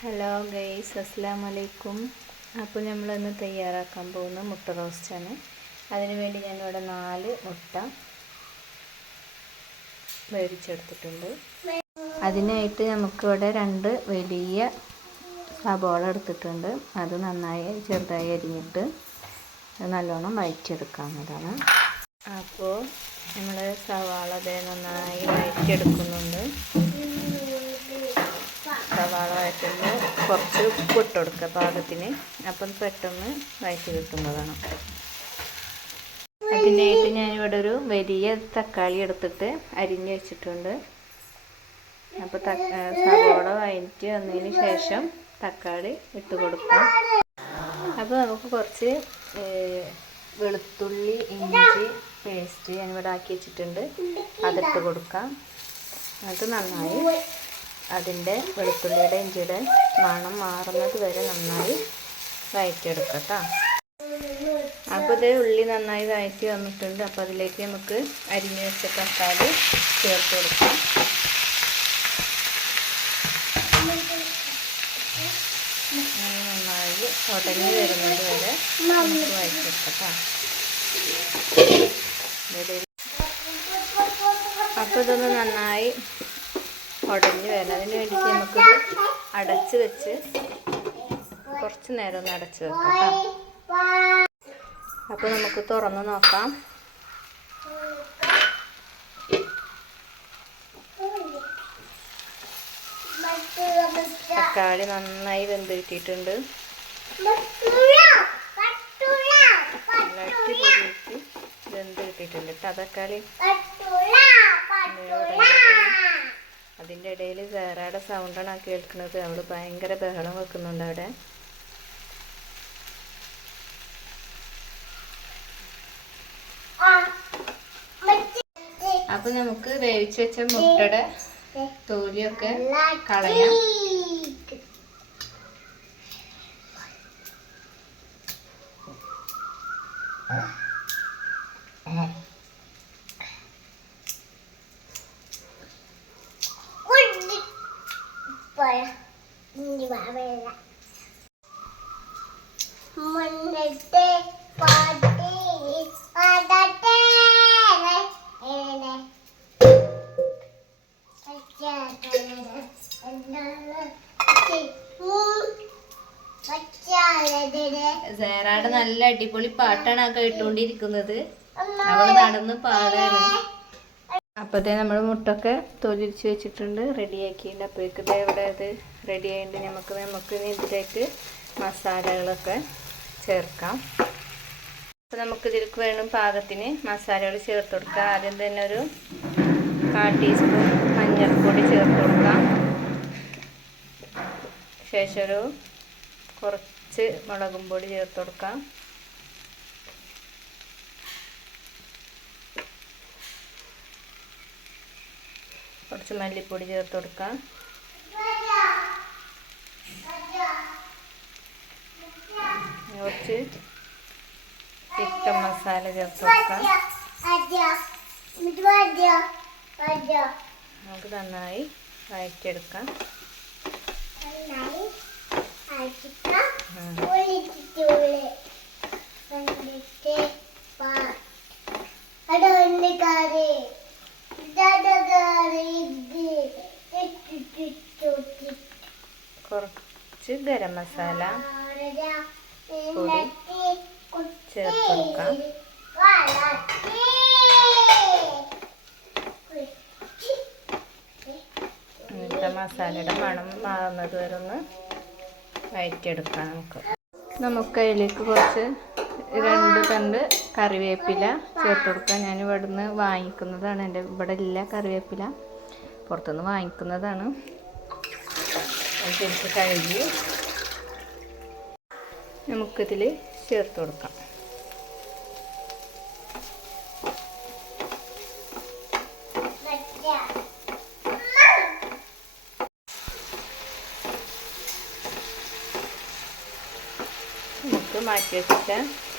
Hello guys അസ്സാം വലൈക്കും അപ്പോൾ നമ്മളിന്ന് തയ്യാറാക്കാൻ പോകുന്ന മുട്ട റോസ്റ്റാണ് അതിന് വേണ്ടി ഞാനിവിടെ നാല് മുട്ട മേടിച്ചെടുത്തിട്ടുണ്ട് അതിനായിട്ട് നമുക്കിവിടെ രണ്ട് വലിയ സബോള എടുത്തിട്ടുണ്ട്. അത് നന്നായി ചെറുതായി അരിഞ്ഞിട്ട് നല്ലോണം വഴറ്റിയെടുക്കാവുന്നതാണ്. അപ്പോൾ നമ്മൾ സവാള അതേ നന്നായി വഴറ്റിയെടുക്കുന്നുണ്ട് സവാള വഴറ്റുമ്പോൾ കുറച്ച് ഉപ്പ് ഇട്ട് കൊടുക്കുക പാകത്തിന്. അപ്പം പെട്ടെന്ന് വയറ്റി കിട്ടുന്നതാണ്. അതിനായിട്ട് ഞാനിവിടെ ഒരു വലിയ തക്കാളി എടുത്തിട്ട് അരിഞ്ഞ് വെച്ചിട്ടുണ്ട്. അപ്പോൾ സവാള വഴറ്റി വന്നതിന് ശേഷം തക്കാളി ഇട്ട് കൊടുക്കാം. അപ്പോൾ നമുക്ക് കുറച്ച് വെളുത്തുള്ളി ഇഞ്ചി പേസ്റ്റ് ഞാനിവിടെ ആക്കി വെച്ചിട്ടുണ്ട്. അതിട്ട് കൊടുക്കാം. എന്നിട്ട് നന്നായി അതിന്റെ വെളുത്തുള്ളിയുടെ ഇഞ്ചിയുടെ മണം മാറുന്നത് വരെ നന്നായി വഴറ്റിയെടുക്കട്ടോ അപ്പോൾ ഇത് ഉള്ളി നന്നായി വഴറ്റി വന്നിട്ടുണ്ട്. അപ്പോൾ അതിലേക്ക് നമുക്ക് അരിഞ്ഞു വെച്ച തക്കാളി ചേർത്ത് കൊടുക്കാം. നന്നായി ഉടഞ്ഞു വരുന്നത് വരെ നമുക്ക് വഴറ്റിയെടുക്കട്ടോ അപ്പോൾ ഇതൊന്ന് നന്നായി ഉടഞ്ഞ് വരണം. അതിന് വേണ്ടിയിട്ട് നമുക്കിത് അടച്ച് വെച്ച് കുറച്ച് നേരം ഒന്ന് അടച്ച് വെക്കാം കേട്ടോ. അപ്പോൾ നമുക്ക് തുറന്ന് നോക്കാം. തക്കാളി നന്നായി വെന്ത് കിട്ടിയിട്ടുണ്ട്. വെന്ത് കിട്ടിയിട്ടുണ്ട് കേട്ടോ തക്കാളി. അതിന്റെ ഇടയിൽ വേറെയുടെ സൗണ്ടാണ് ആ കേൾക്കുന്നത്. അവൾ ഭയങ്കര ബഹളം വെക്കുന്നുണ്ട് അവിടെ. അപ്പൊ നമുക്ക് വേവിച്ച് വെച്ച മുട്ടയുടെ തോലിയൊക്കെ കളയാം. പോയ മുന്നത്തെ പാട്ടി പാടട്ടെ. സേറാടെ നല്ല അടിപൊളി പാട്ടാണ് ആ കേട്ടോണ്ടിരിക്കുന്നത്. അവൾ നടന്ന് പാടാണ്. അപ്പോഴത്തേ നമ്മൾ മുട്ടൊക്കെ തൊലിച്ച് വെച്ചിട്ടുണ്ട് റെഡിയാക്കിയിട്ടുണ്ട്. അപ്പോഴേക്ക് ഇവിടെ അത് റെഡി ആയിട്ട് നമുക്ക് നമുക്ക് ഇതിലേക്ക് മസാലകളൊക്കെ ചേർക്കാം. അപ്പോൾ നമുക്ക് ഇതിലേക്ക് വേണം പാകത്തിന് മസാലകൾ ചേർത്ത് കൊടുക്കാം ആദ്യം തന്നെ ഒരു കാൽ ടീസ്പൂൺ മഞ്ഞൾപ്പൊടി ചേർത്ത് കൊടുക്കാം. ശേഷം ഒരു കുറച്ച് മുളകും പൊടി ചേർത്ത് കൊടുക്കാം. കുറച്ച് മല്ലിപ്പൊടി ചേർത്ത് കൊടുക്കാം. കുറച്ച് ചിക്കൻ മസാല ചേർത്ത് കൊടുക്കാം. നമുക്ക് നന്നായി വഴറ്റിയെടുക്കാം. കുറച്ച് ഗരം മസാല പൊടി മസാലയുടെ മണം മാറുന്നത് വരെ ഒന്ന് വയറ്റിയെടുക്കാം നമുക്ക്. നമുക്ക് അതിലേക്ക് കുറച്ച് രണ്ട് തണ്ട് കറിവേപ്പില ചേർത്ത് കൊടുക്കാം. ഞാൻ ഇവിടുന്ന് വാങ്ങിക്കുന്നതാണ്. എന്റെ ഇവിടെ ഇല്ല കറിവേപ്പില. പുറത്തുനിന്ന് വാങ്ങിക്കുന്നതാണ്. അതിലേക്ക് കഴുകി നമുക്കിതിൽ ചേർത്ത് കൊടുക്കാം. നമുക്ക് മാറ്റി വെച്ച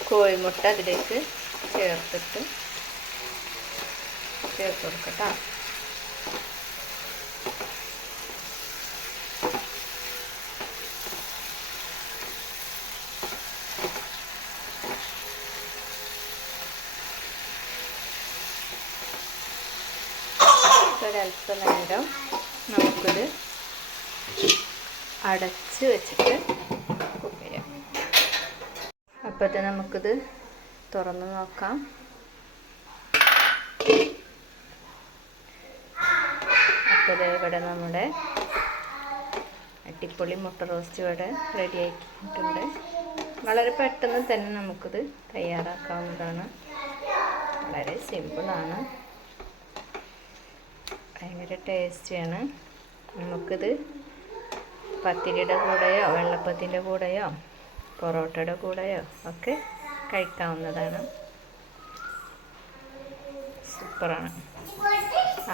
കോഴിമുട്ട അതിലേക്ക് ചേർത്തിട്ട് ചേർത്ത് കൊടുക്കട്ടോ ഒരല്പ നേരം നമുക്കിത് അടച്ച് വെച്ചിട്ട് കുക്ക് ചെയ്യാം. അപ്പോഴത്തെ നമുക്കിത് തുറന്ന് നോക്കാം. അപ്പോൾ ഇവിടെ നമ്മുടെ അടിപൊളി മുട്ട റോസ്റ്റ് ഇവിടെ റെഡി ആക്കിയിട്ടുണ്ട് വളരെ പെട്ടെന്ന് തന്നെ നമുക്കിത് തയ്യാറാക്കാവുന്നതാണ്. വളരെ സിമ്പിളാണ് ഭയങ്കര ടേസ്റ്റിയാണ്. നമുക്കിത് പത്തിരിയുടെ കൂടെയോ വെള്ളപ്പത്തിന്റെ കൂടെയോ പൊറോട്ടയുടെ കൂടെയോ ഒക്കെ കഴിക്കാവുന്നതാണ്. സൂപ്പറാണ്.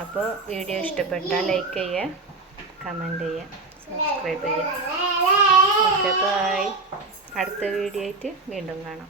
അപ്പോൾ വീഡിയോ ഇഷ്ടപ്പെട്ടാൽ ലൈക്ക് ചെയ്യുക കമന്റ് ചെയ്യുക സബ്സ്ക്രൈബ് ചെയ്യുക. Okay bye. അടുത്ത വീഡിയോ ആയിട്ട് വീണ്ടും കാണാം.